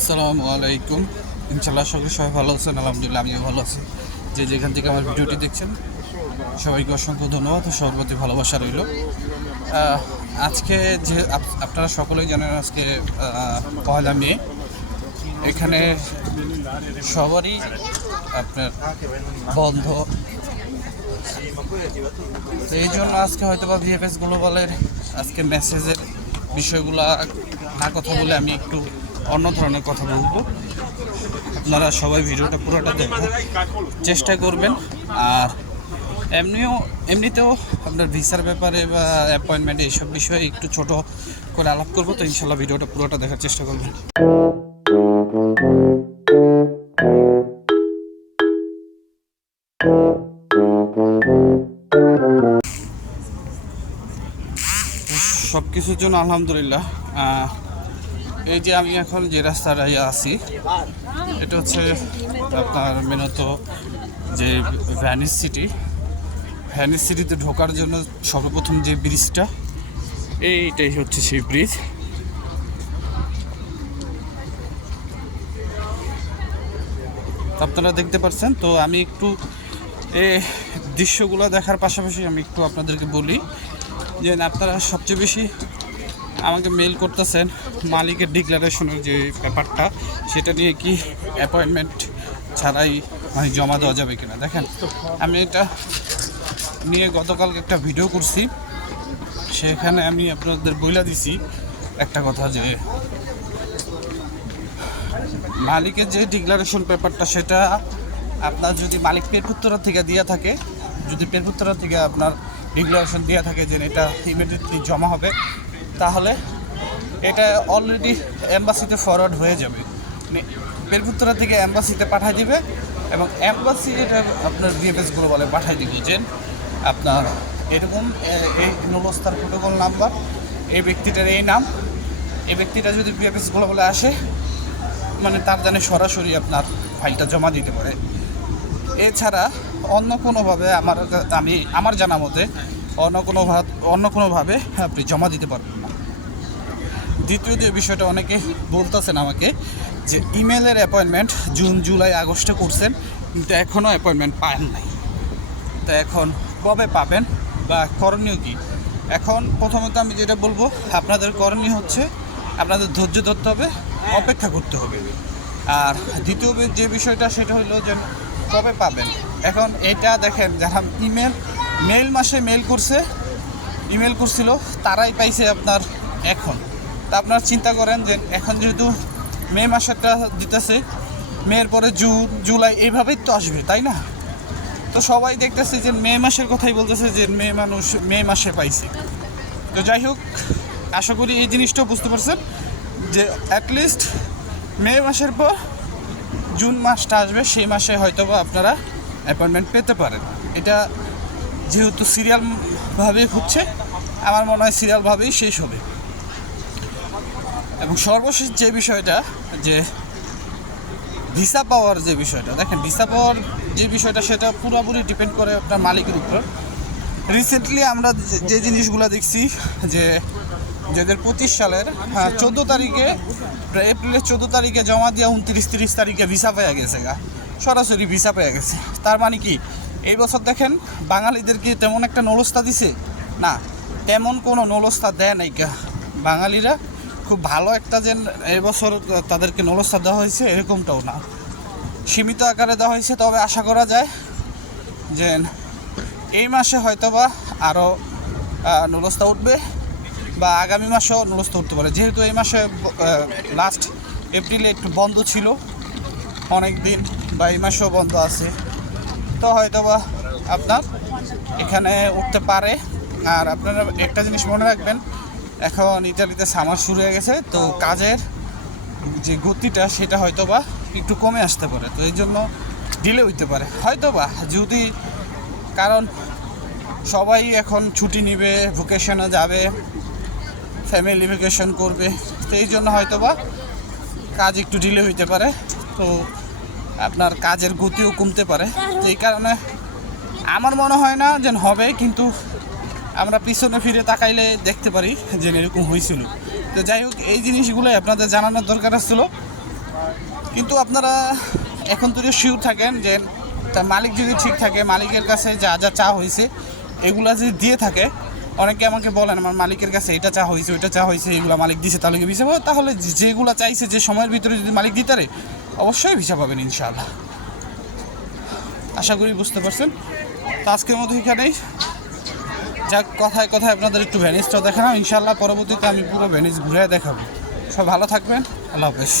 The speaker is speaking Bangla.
আসসালামু আলাইকুম। ইনশাল্লাহ সবাই ভালো আছেন। আলহামদুলিল্লাহ আমিও ভালো আছি। যে যেখান থেকে আমার ভিডিওটি দেখছেন সবাইকে অসংখ্য ধন্যবাদ ও সবার প্রতি ভালোবাসা রইল। আজকে যে আপনারা সকলেই জানেন আজকে পয়লা মে, এখানে সবারই আপনার বন্ধ। তো এই জন্য আজকে হয়তো বা ভিএফএস গ্লোবালের আজকে মেসেজের বিষয়গুলো না কথা বলে আমি একটু অন্য ধরনের কথা বলবো। আপনারা সবাই ভিডিওটা পুরোটা দেখার চেষ্টা করবেন। আর এমনিতেও আপনার ভিসার ব্যাপারে বা অ্যাপয়েন্টমেন্ট এইসব বিষয়ে একটু ছোট করে আলাপ করবো। তো ইনশাল্লাহ ভিডিওটা পুরোটা দেখার চেষ্টা করবেন। সব কিছুর জন্য আলহামদুলিল্লাহ। এই যে আমি এখন যে রাস্তাটায় আছি, এটা হচ্ছে আপনার মেনত যে ভ্যানিস সিটিতে ঢোকার জন্য সর্বপ্রথম যে ব্রিজটা, এইটাই হচ্ছে সেই ব্রিজ। আপনারা দেখতে পাচ্ছেন। তো আমি একটু এই দৃশ্যগুলো দেখার পাশাপাশি আমি একটু আপনাদেরকে বলি যে আপনারা সবচেয়ে বেশি আমাকে মেল করতেছেন মালিকের ডিক্লারেশনের যে ব্যাপারটা, সেটা নিয়ে কি অ্যাপয়েন্টমেন্ট ছাড়াই মানে জমা দেওয়া যাবে কিনা। দেখেন, আমি এটা নিয়ে গতকালকে একটা ভিডিও করছি, সেখানে আমি আপনাদের বইলা দিছি একটা কথা যে মালিকের যে ডিক্লারেশন পেপারটা, সেটা আপনার যদি মালিক পেরপুত্তরা থেকে দিয়ে থাকে, যদি পেরপুত্তরা থেকে আপনার ডিক্লারেশন দিয়ে থাকে যে এটা ইমিডিয়েটলি জমা হবে, তাহলে এটা অলরেডি এম্বাসিতে ফরওয়ার্ড হয়ে যাবে। পেরপুত্তরা থেকে এম্বাসিতে পাঠিয়ে দিবে এবং এম্বাসি এটা আপনার ভিএফএস গ্লোবালে পাঠিয়ে দিবে যে আপনার এরকম এই নলস্তার প্রোটোকল নাম্বার, এই ব্যক্তিটার এই নাম, এই ব্যক্তিটা যদি ভিএফএস গ্লোবালে আসে মানে তার জানে সরাসরি আপনার ফাইলটা জমা দিতে পারে। এছাড়া অন্য কোনোভাবে আমার জানা মতে অন্য কোনোভাবে আপনি জমা দিতে পারবেন না। দ্বিতীয় যে বিষয়টা, অনেকে বলতেছেন আমাকে যে ইমেলের অ্যাপয়েন্টমেন্ট জুন জুলাই আগস্টে করছেন কিন্তু এখনও অ্যাপয়েন্টমেন্ট পান নাই। তো এখন কবে পাবেন বা করণীয় কী? এখন প্রথমত আমি যেটা বলবো, আপনাদের করণীয় হচ্ছে আপনাদের ধৈর্য ধরতে হবে, অপেক্ষা করতে হবে। আর দ্বিতীয় যে বিষয়টা সেটা হলো যে কবে পাবেন। এখন এটা দেখেন, যারা মেল মাসে ইমেল করছিল তারাই পাইছে আপনার এখন। তা আপনারা চিন্তা করেন যে এখন যেহেতু মে মাসেরটা দিতেছে, মের পরে জুন জুলাই এইভাবেই তো আসবে, তাই না? তো সবাই দেখতেছে যে মে মাসের কথাই বলতেছে যে মে মাসে পাইছে। তো যাই হোক, আশা করি এই জিনিসটাও বুঝতে পারছেন যে অ্যাটলিস্ট মে মাসের পর জুন মাসটা আসবে, সেই মাসে হয়তো বা আপনারা অ্যাপয়েন্টমেন্ট পেতে পারেন। এটা যেহেতু সিরিয়ালভাবে হচ্ছে, আমার মনে হয় সিরিয়ালভাবেই শেষ হবে। এবং সর্বশেষ যে বিষয়টা, যে ভিসা পাওয়ার যে বিষয়টা, দেখেন ভিসা পাওয়ার যে বিষয়টা সেটা পুরোপুরি ডিপেন্ড করে আপনার মালিকের উপর। রিসেন্টলি আমরা যে জিনিসগুলো দেখছি যে যাদের 25 সালের 14 তারিখে, এপ্রিলের 14 তারিখে জমা দিয়ে 29-30 তারিখে ভিসা পেয়ে গেছে, সরাসরি ভিসা পেয়ে গেছে। তার মানে কি এই বছর দেখেন বাঙালিদেরকে তেমন একটা নলস্তা দিছে না, তেমন কোনো নলস্তা দেয় নাই। বাঙালিরা খুব ভালো একটা যে এবছর তাদেরকে নলস্তা দেওয়া হয়েছে এরকমটাও না, সীমিত আকারে দেওয়া হয়েছে। তবে আশা করা যায় যে এই মাসে হয়তোবা আরও নলস্তা উঠবে বা আগামী মাসেও নলস্তা উঠতে পারে। যেহেতু এই মাসে লাস্ট এপ্রিলে একটু বন্ধ ছিল অনেক দিন, বা এই মাসেও বন্ধ আছে, তো হয়তোবা আপনার এখানে উঠতে পারে। আর আপনারা একটা জিনিস মনে রাখবেন, এখন ইতালিতে সামার শুরু হয়ে গেছে, তো কাজের যে গতিটা সেটা হয়তোবা একটু কমে আসতে পারে। তো এই জন্য ডিলে হইতে পারে হয়তোবা, যদি কারণ সবাই এখন ছুটি নিবে, ভ্যাকেশনে যাবে, ফ্যামিলি ভ্যাকেশন করবে, তো এই জন্য হয়তোবা কাজ একটু ডিলে হইতে পারে। তো আপনার কাজের গতিও কমতে পারে। তো এই কারণে আমার মনে হয় না যে হবে, কিন্তু আমরা পিছনে ফিরে তাকাইলে দেখতে পারি যে এরকম হয়েছিল। তো যাই হোক, এই জিনিসগুলোই আপনাদের জানানোর দরকার ছিল। কিন্তু আপনারা এখন তো শিওর থাকেন যে তার মালিক যদি ঠিক থাকে, মালিকের কাছে যা যা চা হয়েছে এগুলা যদি দিয়ে থাকে, অনেকে আমাকে বলেন আমার মালিকের কাছে এটা চা হয়েছে ওইটা চা হয়েছে, এগুলো মালিক দিছে তাহলে কি ভিসা পাবো? তাহলে যেগুলো চাইছে যে সময়ের ভিতরে যদি মালিক দিতে পারে অবশ্যই ভিসা পাবেন ইনশাআল্লাহ। আশা করি বুঝতে পারছেন। তো আজকের মতো এখানেই, যাক কথায় কথায় আপনাদের একটু ভ্যানিসটা দেখালাম, ইনশাআল্লাহ পরবর্তীতে আমি পুরো ভ্যানিস ঘুরে দেখাবো। সব ভালো থাকবেন, আল্লাহ হাফেজ।